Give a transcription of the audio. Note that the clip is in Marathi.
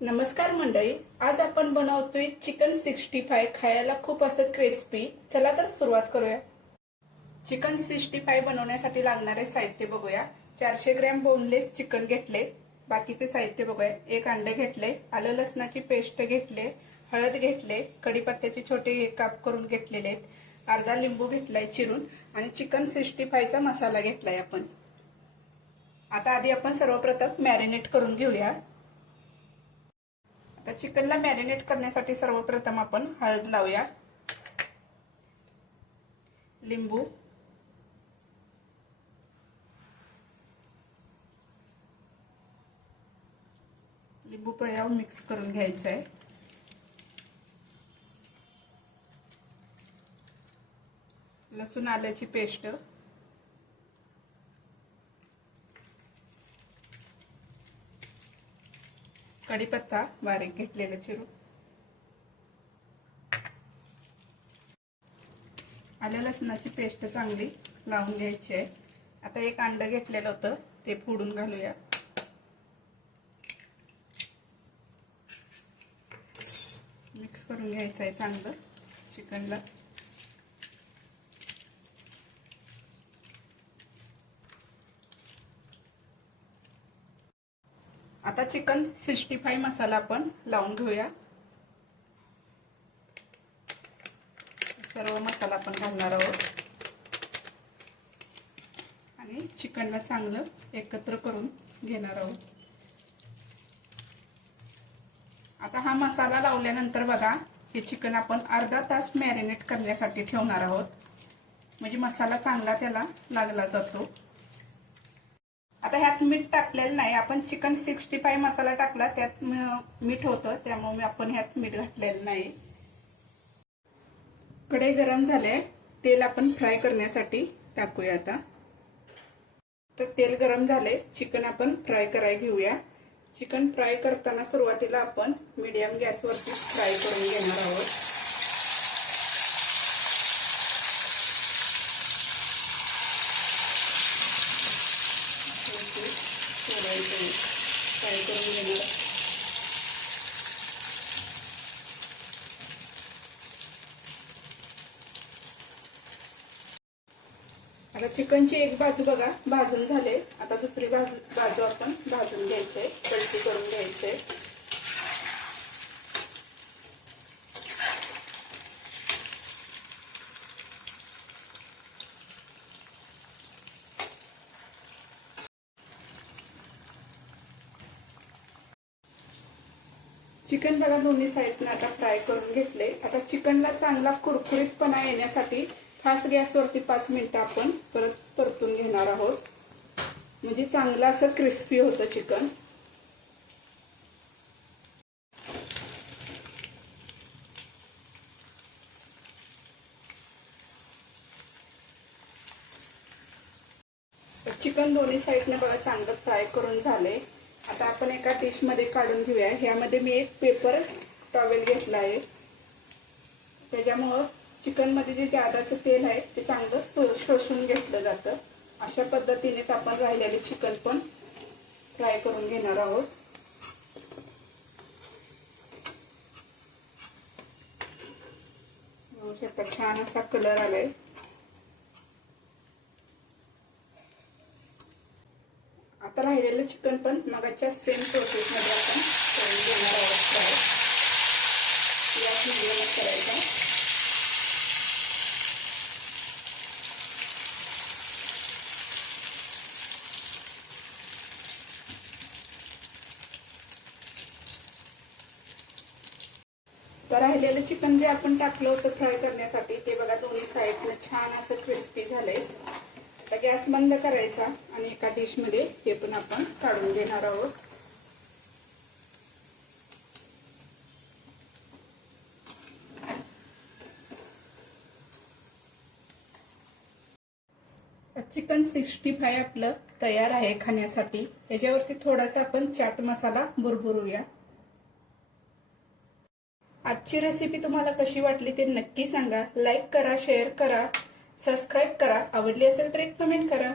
नमस्कार मंडळी, आज आपण बनवतोय चिकन 65 खायला खूप असं क्रिस्पी। चला तर सुरुवात करूया। चिकन 65 बनवण्यासाठी लागणारे साहित्य बघूया। 400 ग्रॅम बोनलेस चिकन घेतले। बाकीचे साहित्य बघूया। एक अंडे घेतले, आलं लसणाची पेस्ट घेतले, हळद घेतले, कढीपत्त्याचे छोटे काप करून घेतलेले आहेत, अर्धा लिंबू घेतलाय चिरून आणि चिकन 65 चा मसाला घेतलाय आपण। आता आधी आपण सर्वप्रथम मॅरिनेट करून घेऊया। आता चिकनला मॅरिनेट करण्यासाठी सर्वप्रथम आपण हळद लावूया, लिंबू, लिंबू पिळून मिक्स करून घ्यायचं आहे। लसूण आल्याची पेस्ट, कढीपत्ता बारीक घेतलेला चिरून, आलं लसणाची पेस्ट चांगली लावून घ्यायची आहे। आता एक अंड घेतलेलं होतं ते फोडून घालूया। मिक्स करून घ्यायचं आहे चांगलं चिकनला। आता चिकन 65 मसाला आपण लावून घेऊया। सर्व मसाला आपण घालणार आहोत आणि चिकनला चांगलं एकत्र करून घेणार आहोत। आता हा मसाला लावल्यानंतर बघा, हे चिकन आपण अर्धा तास मॅरिनेट करण्यासाठी ठेवणार आहोत, म्हणजे मसाला चांगला त्याला लागला जातो। आता ह्यात मीठ टाकलेलं नाही, आपण चिकन 65 मसाला टाकला त्यात मीठ होतं, त्यामुळे आपण ह्यात मीठ घातलेलं नाही। कढई गरम झाले, तेल आपण फ्राय करण्यासाठी टाकूया। आता तर तेल गरम झाले, चिकन आपण फ्राय करायला घेऊया। चिकन फ्राय करताना सुरुवातीला आपण मीडियम गॅसवरती फ्राय करून घेणार आहोत। फ्राय करून घेणार। आता चिकनची एक बाजू बघा भाजून झाले, आता दुसरी बाजू आपण भाजून घ्यायचे, पलटी करून घ्यायचे। चिकन बघा दोन्ही साईडने आता फ्राय करून घेतले। आता चिकनला चांगला कुरकुरीतपणा येण्यासाठी फास्ट गॅसवरती 5 मिनिटं आपण परत परतून घेणार आहोत, म्हणजे चांगलं असं क्रिस्पी होतं चिकन। चिकन दोन्ही साईडने बघा चांगलं फ्राय करून झाले। आता आपण एका डिश मध्ये काढून घेऊया। ह्यामध्ये मी एक पेपर टॉवेल घेतला आहे, त्याच्यामुळे चिकन मध्ये जे जादाचं तेल आहे ते चांगलं शोषून घेतलं जातं। अशा पद्धतीनेच आपण राहिलेले चिकन पण फ्राय करून घेणार आहोत। छान असा कलर आलाय। आता राहिलेलं चिकन पण मगाच्या सेम प्रोसेस मध्ये आपण करून घेणार आहोत फ्राय। गॅस मिडियम करायचा। तर राहिलेलं चिकन जे आपण टाकलं होतं फ्राय करण्यासाठी ते बघा दोन्ही साईडने छान असं क्रिस्पी झालंय। आता गॅस बंद करायचा आणि एका डिश मध्ये हे पण आपण काढून घेणार आहोत। चिकन 65 आपलं तयार आहे खाण्यासाठी। याच्यावरती थोडासा आपण चाट मसाला भुरभुरूया। आजची रेसिपी तुम्हाला कशी वाटली ते नक्की सांगा। लाईक करा, शेअर करा, सबस्क्राइब करा। आवडली असेल तर एक कमेंट करा।